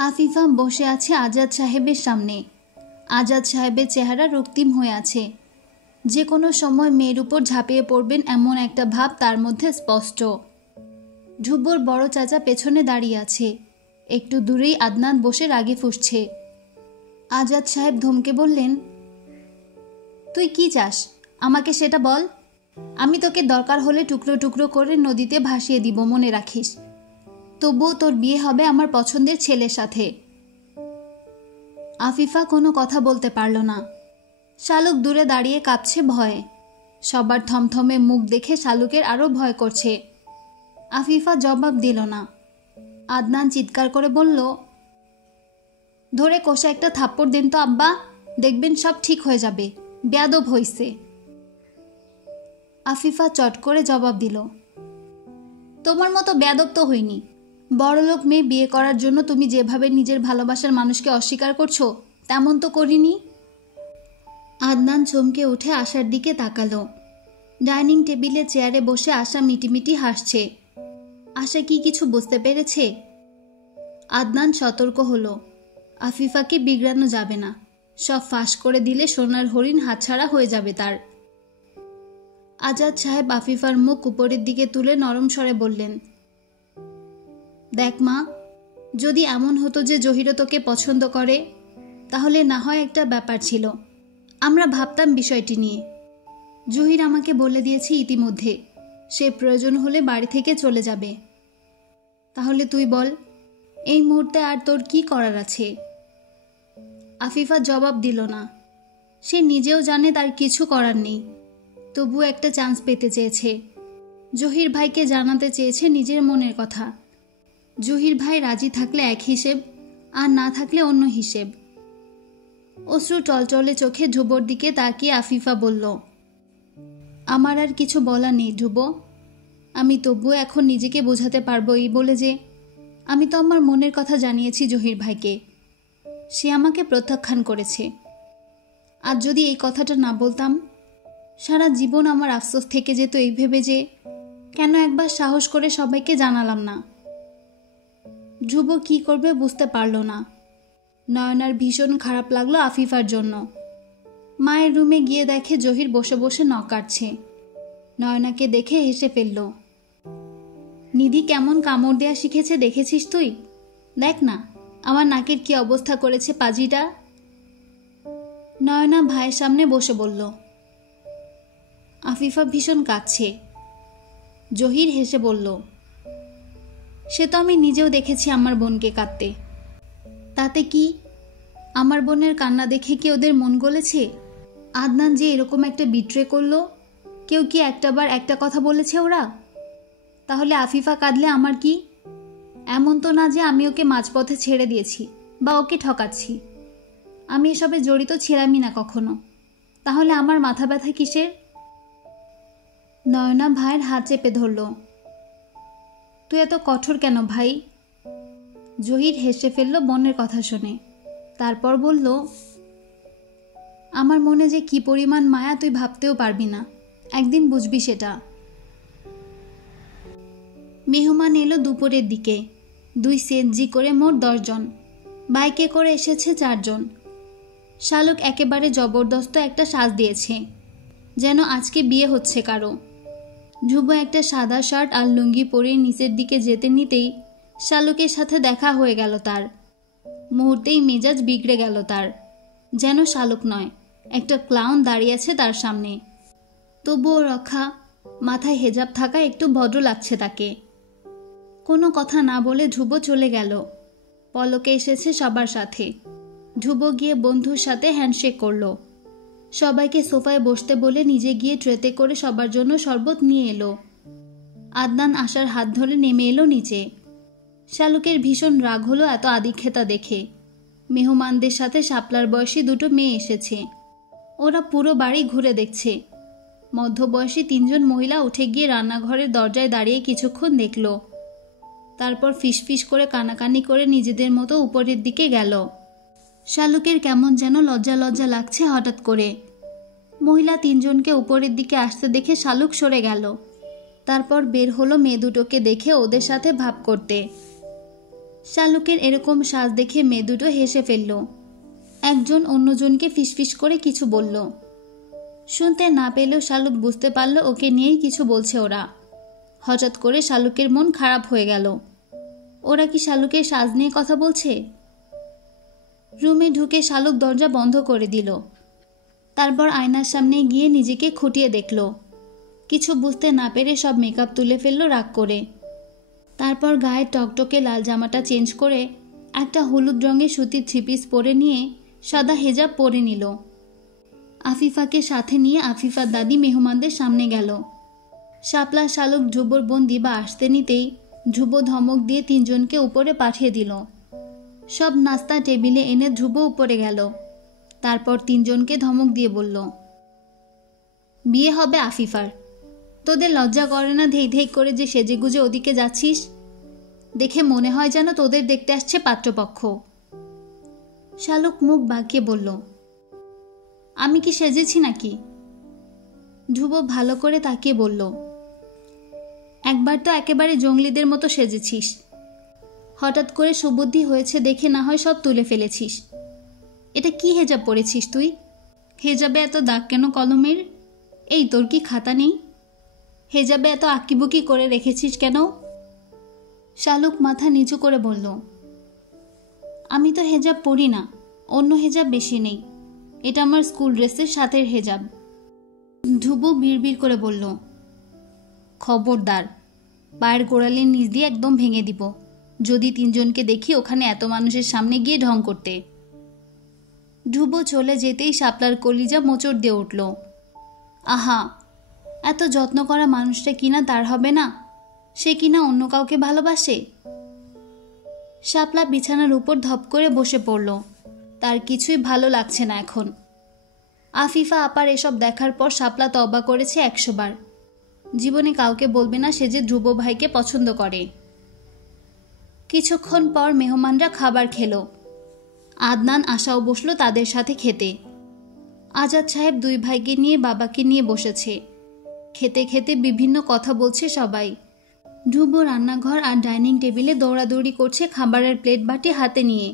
আফিফা বসে আছে আজাদ সাহেবের সামনে। আজাদ সাহেবের চেহারা রক্তিম হয়ে আছে। যে কোনো সময় মেয়ের উপর ঝাঁপিয়ে পড়বেন এমন একটা ভাব তার মধ্যে স্পষ্ট। ধ্রুবর বড় চাচা পেছনে দাঁড়িয়ে আছে। একটু দূরেই আদনান বসে রাগে ফুঁসছে। আজাদ সাহেব ধমকে বললেন, তুই কি চাস আমাকে সেটা বল। আমি তোকে দরকার হলে টুকরো টুকরো করে নদীতে ভাসিয়ে দিব, মনে রাখিস। তবুও তোর বিয়ে হবে আমার পছন্দের ছেলের সাথে। আফিফা কোনো কথা বলতে পারল না। শালুক দূরে দাঁড়িয়ে কাঁপছে ভয়ে। সবার থমথমে মুখ দেখে শালুকের আরও ভয় করছে। আফিফা জবাব দিল না। আদনান চিৎকার করে বলল, ধরে কষে একটা থাপ্পড় দেন তো আব্বা, দেখবেন সব ঠিক হয়ে যাবে, বেয়াদব হইছে। আফিফা চট করে জবাব দিল, তোমার মতো বেয়াদব তো হইনি। বড়লোক মেয়ে বিয়ে করার জন্য তুমি যেভাবে নিজের ভালোবাসার মানুষকে অস্বীকার করছো তেমন তো করিনি। আদনান চমকে উঠে আশার দিকে তাকালো। ডাইনিং টেবিলে চেয়ারে বসে আশা মিটিমিটি হাসছে। আশা কি কিছু বুঝতে পেরেছে? আদনান সতর্ক হলো, আফিফাকে বিগড়ানো যাবে না। সব ফাঁস করে দিলে সোনার হরিণ হাতছাড়া হয়ে যাবে তার। আজাদ সাহেব আফিফার মুখ উপরের দিকে তুলে নরম স্বরে বললেন, দেখ মা, যদি এমন হতো যে জহিরও তোকে পছন্দ করে তাহলে না হয় একটা ব্যাপার ছিল, আমরা ভাবতাম বিষয়টি নিয়ে। জহির আমাকে বলে দিয়েছে ইতিমধ্যে সে প্রয়োজন হলে বাড়ি থেকে চলে যাবে। তাহলে তুই বল, এই মুহূর্তে আর তোর কি করার আছে? আফিফা জবাব দিল না। সে নিজেও জানে তার কিছু করার নেই, তবু একটা চান্স পেতে চেয়েছে। জহির ভাইকে জানাতে চেয়েছে নিজের মনের কথা। জহির ভাই রাজি থাকলে এক হিসেব, আর না থাকলে অন্য হিসেব। অশ্রু টলটলে চোখে ধ্রুবর দিকে তাকিয়ে আফিফা বলল, আমার আর কিছু বলা নেই ধ্রুব। আমি তবুও এখন নিজেকে বোঝাতে পারবো এই বলে যে আমি তো আমার মনের কথা জানিয়েছি জহির ভাইকে। সে আমাকে প্রত্যাখ্যান করেছে। আর যদি এই কথাটা না বলতাম, সারা জীবন আমার আফসোস থেকে যেত এই ভেবে যে কেন একবার সাহস করে সবাইকে জানালাম না। ধ্রুব কি করবে বুঝতে পারল না। নয়নার ভীষণ খারাপ লাগলো আফিফার জন্য। মায়ের রুমে গিয়ে দেখে জহির বসে বসে নখ কাটছে। নয়নাকে দেখে হেসে ফেলল। নিধি কেমন কামড় দেয়া শিখেছে দেখেছিস তুই? দেখ না আমার নাকের কি অবস্থা করেছে পাজিটা। নয়না ভাইয়ের সামনে বসে বলল। আফিফা ভীষণ কাঁদছে। জহির হেসে বলল, সে তো আমি নিজেও দেখেছি আমার বোনকে কাঁদতে। তাতে কি? আমার বোনের কান্না দেখে কি ওদের মন গলেছে? আদনান যে এরকম একটা বিট্রে করলো, কেউ কি একটাবার একটা কথা বলেছে ওরা? তাহলে আফিফা কাঁদলে আমার কি? এমন তো না যে আমি ওকে মাঝপথে ছেড়ে দিয়েছি বা ওকে ঠকাচ্ছি। আমি এসবে জড়িত ছিলামই না কখনো। তাহলে আমার মাথা ব্যথা কিসের? নয়না ভাইয়ের হাত চেপে ধরল। তুই এত কঠোর কেন ভাই? জহির হেসে ফেলল বোনের কথা শুনে। তারপর বলল, আমার মনে যে কি পরিমাণ মায়া তুই ভাবতেও পারবি না। একদিন বুঝবি সেটা। মেহমান এলো দুপুরের দিকে। 2 সিএনজি করে মোট 10 জন। বাইকে করে এসেছে 4 জন। শালুক একেবারে জবরদস্ত একটা সাজ দিয়েছে, যেন আজকে বিয়ে হচ্ছে কারো। ধ্রুব একটা সাদা শার্ট আর লুঙ্গি পরে নিচের দিকে যেতে নিতেই শালুকের সাথে দেখা হয়ে গেল তার। মুহূর্তেই মেজাজ বিগড়ে গেল তার। যেন শালুক নয়, একটা ক্লাউন দাঁড়িয়ে আছে তার সামনে। তবুও রক্ষা, মাথায় হেজাব থাকা একটু ভদ্র লাগছে তাকে। কোনো কথা না বলে ধ্রুব চলে গেল। পলকে এসেছে সবার সাথে। ধ্রুব গিয়ে বন্ধুর সাথে হ্যান্ডশেক করল। সবাইকে সোফায় বসতে বলে নিজে গিয়ে ট্রেতে করে সবার জন্য শরবত নিয়ে এলো। আদনান আশার হাত ধরে নেমে এলো নিচে। শালুকের ভীষণ রাগ হলো এত আদিক্ষেতা দেখে। মেহমানদের সাথে শাপলার বয়সী 2টো মেয়ে এসেছে। ওরা পুরো বাড়ি ঘুরে দেখছে। মধ্যবয়সী 3 জন মহিলা উঠে গিয়ে রান্নাঘরের দরজায় দাঁড়িয়ে কিছুক্ষণ দেখল। তারপর ফিসফিস করে কানাকানি করে নিজেদের মতো উপরের দিকে গেল। শালুকের কেমন যেন লজ্জা লজ্জা লাগছে হঠাৎ করে। মহিলা 3 জনকে উপরের দিকে আসতে দেখে শালুক সরে গেল। তারপর বের হলো মেয়ে দুটোকে দেখে ওদের সাথে ভাব করতে। শালুকের এরকম সাজ দেখে মেয়ে দুটো হেসে ফেলল। একজন অন্যজনকে ফিসফিস করে কিছু বলল। শুনতে না পেলেও শালুক বুঝতে পারল ওকে নিয়েই কিছু বলছে ওরা। হঠাৎ করে শালুকের মন খারাপ হয়ে গেল। ওরা কি শালুকের সাজ নিয়ে কথা বলছে? রুমে ঢুকে শালুক দরজা বন্ধ করে দিল। তারপর আয়নার সামনে গিয়ে নিজেকে খুঁটিয়ে দেখল। কিছু বুঝতে না পেরে সব মেকআপ তুলে ফেলল রাগ করে। তারপর গায়ে টকটকে লাল জামাটা চেঞ্জ করে একটা হলুদ রঙের সুতির থ্রি পিস পরে নিয়ে সাদা হেজাব পরে নিল। আফিফাকে সাথে নিয়ে আফিফার দাদি মেহমানদের সামনে গেল। শাপলা শালুক ধ্রুবর বোন দিবা আসতে নিতেই ধ্রুব ধমক দিয়ে তিনজনকে উপরে পাঠিয়ে দিল। সব নাস্তা টেবিলে এনে ধ্রুব উপরে গেল। তারপর তিনজনকে ধমক দিয়ে বলল, বিয়ে হবে আফিফার। তোদের লজ্জা করে না ধেই ধেই করে যে সেজেগুজে ওদিকে যাচ্ছিস? দেখে মনে হয় যেন তোদের দেখতে আসছে পাত্রপক্ষ। শালুক মুখ বাঁকিয়ে বলল, আমি কি সেজেছি নাকি? ধ্রুব ভালো করে তাকিয়ে বলল, একবার তো একেবারে জঙ্গলিদের মতো সেজেছিস। হঠাৎ করে সুবুদ্ধি হয়েছে দেখে না হয় সব তুলে ফেলেছিস। এটা কি হেজাব পরেছিস তুই? হেজাবে এত দাগ কেন কলমের? এই তোর কি খাতা নেই? হেজাবে এত আঁকিবুকি করে রেখেছিস কেন? শালুক মাথা নিচু করে বলল, আমি তো হেজাব পরি না, অন্য হেজাব বেশি নেই। এটা আমার স্কুল ড্রেসের সাথের হেজাব। ধ্রুব বিড়বিড় করে বলল, খবরদার, পায়ের গোড়ালির নিচ দিয়ে একদম ভেঙে দিব যদি তিনজনকে দেখি ওখানে এত মানুষের সামনে গিয়ে ঢং করতে। ধ্রুব চলে যেতেই শাপলার কলিজা মোচড় দিয়ে উঠল। আহা, এত যত্ন করা মানুষটা কিনা তার হবে না? সে কিনা অন্য কাউকে ভালোবাসে? শাপলা বিছানার উপর ধপ করে বসে পড়ল। তার কিছুই ভালো লাগছে না এখন। আফিফা আপার এসব দেখার পর শাপলা তওবা করেছে 100 বার। জীবনে কাউকে বলবে না সে যে ধ্রুব ভাইকে পছন্দ করে। কিছুক্ষণ পর মেহমানরা খাবার খেলো। আদনান আশাও বসলো তাদের সাথে খেতে। আজাদ সাহেব দুই ভাইকে নিয়ে বাবাকে নিয়ে বসেছে। খেতে খেতে বিভিন্ন কথা বলছে সবাই। ধ্রুব রান্নাঘর আর ডাইনিং টেবিলে দৌড়াদৌড়ি করছে খাবারের প্লেট বাটি হাতে নিয়ে।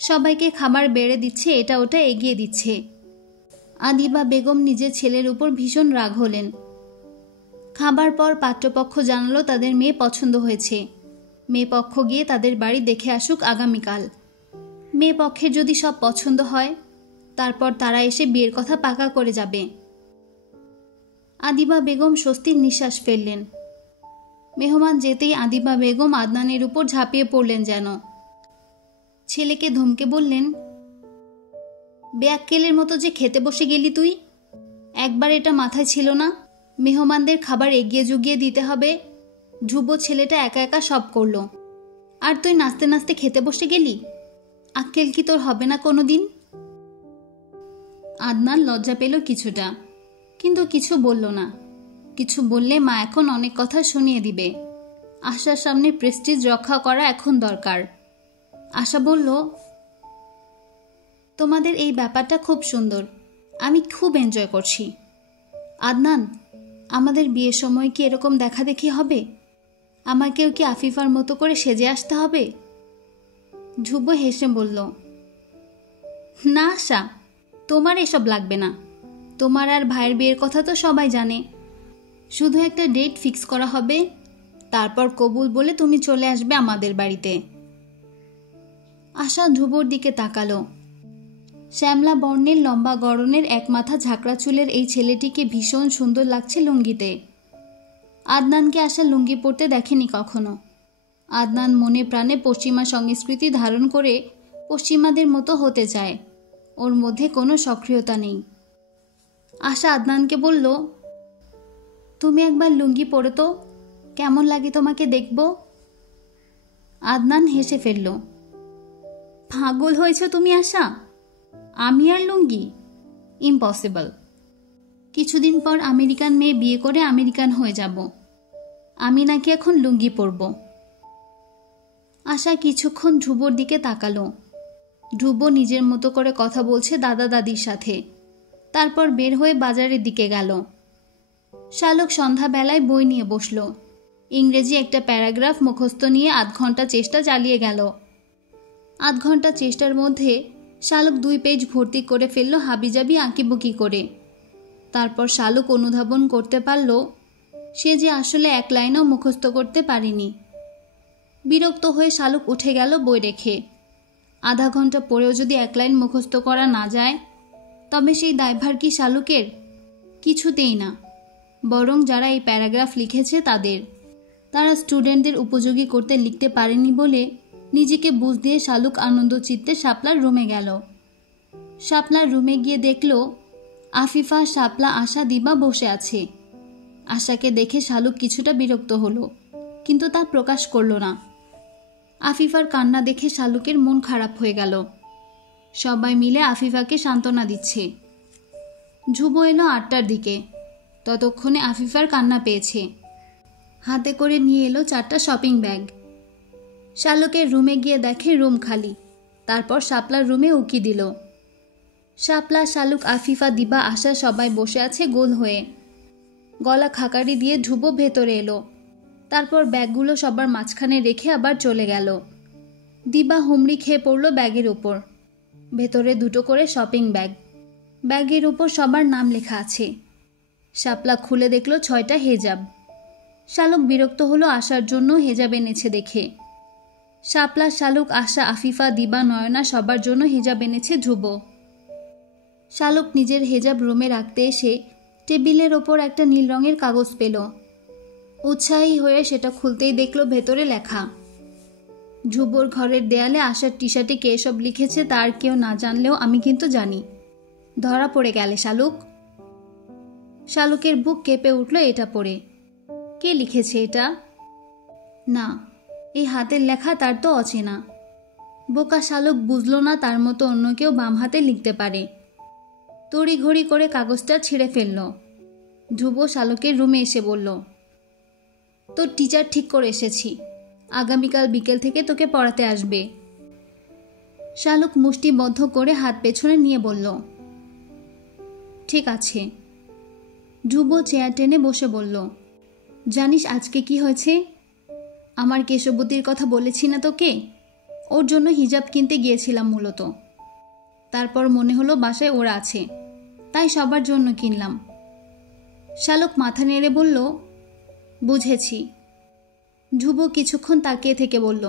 সবাইকে খাবার বেড়ে দিচ্ছে, এটা ওটা এগিয়ে দিচ্ছে। আদিবা বেগম নিজের ছেলের উপর ভীষণ রাগ হলেন। খাবার পর পাত্রপক্ষ জানালো তাদের মেয়ে পছন্দ হয়েছে। মেয়ে পক্ষ গিয়ে তাদের বাড়ি দেখে আসুক আগামীকাল। মেয়ে পক্ষের যদি সব পছন্দ হয় তারপর তারা এসে বিয়ের কথা পাকা করে যাবে। আদিবা বেগম স্বস্তির নিঃশ্বাস ফেললেন। মেহমান যেতেই আদিবা বেগম আদনানের উপর ঝাঁপিয়ে পড়লেন যেন। ছেলেকে ধমকে বললেন, বেয়াক্কেলের মতো যে খেতে বসে গেলি তুই! একবার এটা মাথায় ছিল না মেহমানদের খাবার এগিয়ে জুগিয়ে দিতে হবে? ধ্রুব ছেলেটা একা একা সব করলো, আর তুই নাচতে নাচতে খেতে বসে গেলি। আক্কেল কি তোর হবে না কোনো দিন? আদনান লজ্জা পেল কিছুটা, কিন্তু কিছু বলল না। কিছু বললে মা এখন অনেক কথা শুনিয়ে দিবে। আশার সামনে প্রেস্টিজ রক্ষা করা এখন দরকার। আশা বলল, তোমাদের এই ব্যাপারটা খুব সুন্দর, আমি খুব এনজয় করছি। আদনান, আমাদের বিয়ের সময় কি এরকম দেখা দেখি হবে? আমাকেও কি আফিফার মতো করে সেজে আসতে হবে? ধ্রুব হেসে বলল, না আশা, তোমার এসব লাগবে না। তোমার আর ভাইয়ের বিয়ের কথা তো সবাই জানে। শুধু একটা ডেট ফিক্স করা হবে, তারপর কবুল বলে তুমি চলে আসবে আমাদের বাড়িতে। আশা ধ্রুবর দিকে তাকালো। শ্যামলা বর্ণের লম্বা গড়নের এক মাথা ঝাঁকড়া চুলের এই ছেলেটিকে ভীষণ সুন্দর লাগছে লুঙ্গিতে। আদনানকে আশা লুঙ্গি পরতে দেখেনি কখনো। আদনান মনে প্রাণে পশ্চিমা সংস্কৃতি ধারণ করে পশ্চিমাদের মতো হতে চায়। ওর মধ্যে কোনো সক্রিয়তা নেই। আশা আদনানকে বলল, তুমি একবার লুঙ্গি পরো তো, কেমন লাগে তোমাকে দেখব। আদনান হেসে ফেলল, পাগল হয়েছ তুমি আশা? আমি আর লুঙ্গি? ইম্পসিবল। কিছুদিন পর আমেরিকান মেয়ে বিয়ে করে আমেরিকান হয়ে যাব। আমি নাকি এখন লুঙ্গি পরব? আশা কিছুক্ষণ ধ্রুবর দিকে তাকালো। ধ্রুব নিজের মতো করে কথা বলছে দাদা দাদির সাথে। তারপর বের হয়ে বাজারের দিকে গেল। শালুক সন্ধ্যাবেলায় বই নিয়ে বসল। ইংরেজি একটা প্যারাগ্রাফ মুখস্থ নিয়ে আধ ঘন্টা চেষ্টা চালিয়ে গেল। আধ ঘন্টা চেষ্টার মধ্যে শালুক 2 পেজ ভর্তি করে ফেলল হাবিজাবি আঁকিবুকি করে। তারপর শালুক অনুধাবন করতে পারল সে যে আসলে 1 লাইনও মুখস্থ করতে পারেনি। বিরক্ত হয়ে শালুক উঠে গেল বই রেখে। আধা ঘন্টা পরেও যদি 1 লাইন মুখস্থ করা না যায় তবে সেই দায়ভার কি শালুকের? কিছুতেই না, বরং যারা এই প্যারাগ্রাফ লিখেছে তাদের। তারা স্টুডেন্টদের উপযোগী করতে লিখতে পারেনি বলে নিজেকে বুঝ দিয়ে শালুক আনন্দ চিত্তে শাপলার রুমে গেল। শাপলার রুমে গিয়ে দেখল আফিফা, শাপলা, আশা, দিবা বসে আছে। আশাকে দেখে শালুক কিছুটা বিরক্ত হলো, কিন্তু তা প্রকাশ করল না। আফিফার কান্না দেখে শালুকের মন খারাপ হয়ে গেল। সবাই মিলে আফিফাকে সান্ত্বনা দিচ্ছে। ধ্রুব এলো 8টার দিকে। ততক্ষণে আফিফার কান্না পেয়েছে। হাতে করে নিয়ে এলো 4টা শপিং ব্যাগ। শালুকের রুমে গিয়ে দেখে রুম খালি। তারপর শাপলার রুমে উকি দিল। শাপলা, শালুক, আফিফা, দিবা, আশা সবাই বসে আছে গোল হয়ে। গলা খাকারি দিয়ে ধ্রুব ভেতরে এলো। তারপর ব্যাগগুলো সবার মাঝখানে রেখে আবার চলে গেল। দিবা হুমড়ি খেয়ে পড়ল ব্যাগের উপর। ভেতরে 2টো করে শপিং ব্যাগ। ব্যাগের উপর সবার নাম লেখা আছে। শাপলা খুলে দেখল 6টা হেজাব। শালুক বিরক্ত হলো আশার জন্য হেজাব এনেছে দেখে। শাপলা, শালুক, আশা, আফিফা, দিবা, নয়না সবার জন্য হেজাব এনেছে ধ্রুব। শালুক নিজের হেজাব রুমে রাখতে এসে টেবিলের ওপর একটা নীল রঙের কাগজ পেল। উৎসাহী হয়ে সেটা খুলতেই দেখল ভেতরে লেখা। ধ্রুবর ঘরের দেয়ালে আশার টি শার্টে কে এসব লিখেছে তার কেউ না জানলেও আমি কিন্তু জানি। ধরা পড়ে গেলে শালুক। শালুকের বুক কেঁপে উঠল এটা পড়ে। কে লিখেছে এটা? না, এই হাতের লেখা তার তো অচেনা। বোকা শালুক বুঝল না তার মতো অন্য কেউ বাম হাতে লিখতে পারে। তড়িঘড়ি করে কাগজটা ছিঁড়ে ফেলল। ধ্রুব শালুকের রুমে এসে বলল, তোর টিচার ঠিক করে এসেছি, আগামীকাল বিকেল থেকে তোকে পড়াতে আসবে। শালুক মুষ্টিবদ্ধ করে হাত পেছনে নিয়ে বলল, ঠিক আছে। ধ্রুব চেয়ার টেনে বসে বলল, জানিস আজকে কি হয়েছে? আমার কেশবতীর কথা বলেছি না তোকে? ওর জন্য হিজাব কিনতে গিয়েছিলাম মূলত। তারপর মনে হলো বাসায় ওরা আছে, তাই সবার জন্য কিনলাম। শালুক মাথা নেড়ে বলল, বুঝেছি। ধ্রুব কিছুক্ষণ তাকিয়ে থেকে বলল,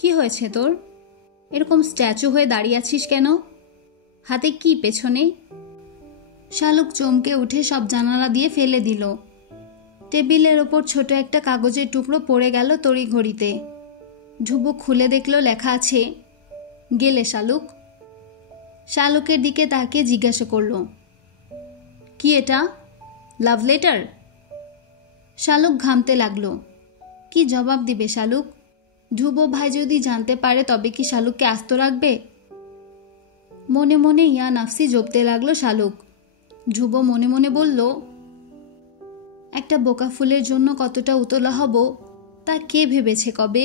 কি হয়েছে তোর? এরকম স্ট্যাচু হয়ে দাঁড়িয়ে আছিস কেন? হাতে কি পেছনে? শালুক চমকে উঠে সব জানালা দিয়ে ফেলে দিল। টেবিলের ওপর ছোট একটা কাগজের টুকরো পড়ে গেল তড়িঘড়িতে। ধ্রুব খুলে দেখল লেখা আছে, গেলে শালুক। শালুকের দিকে তাকিয়ে জিজ্ঞাসা করল, কি এটা? Love letter? শালুক ঘামতে লাগলো। কি জবাব দিবে শালুক? ধ্রুব ভাই যদি জানতে পারে তবে কি শালুককে আস্ত রাখবে? মনে মনে ইয়া নাফসি জপতে লাগলো শালুক। ধ্রুব মনে মনে বলল, একটা বোকা ফুলের জন্য কতটা উতলা হব তা কে ভেবেছে কবে?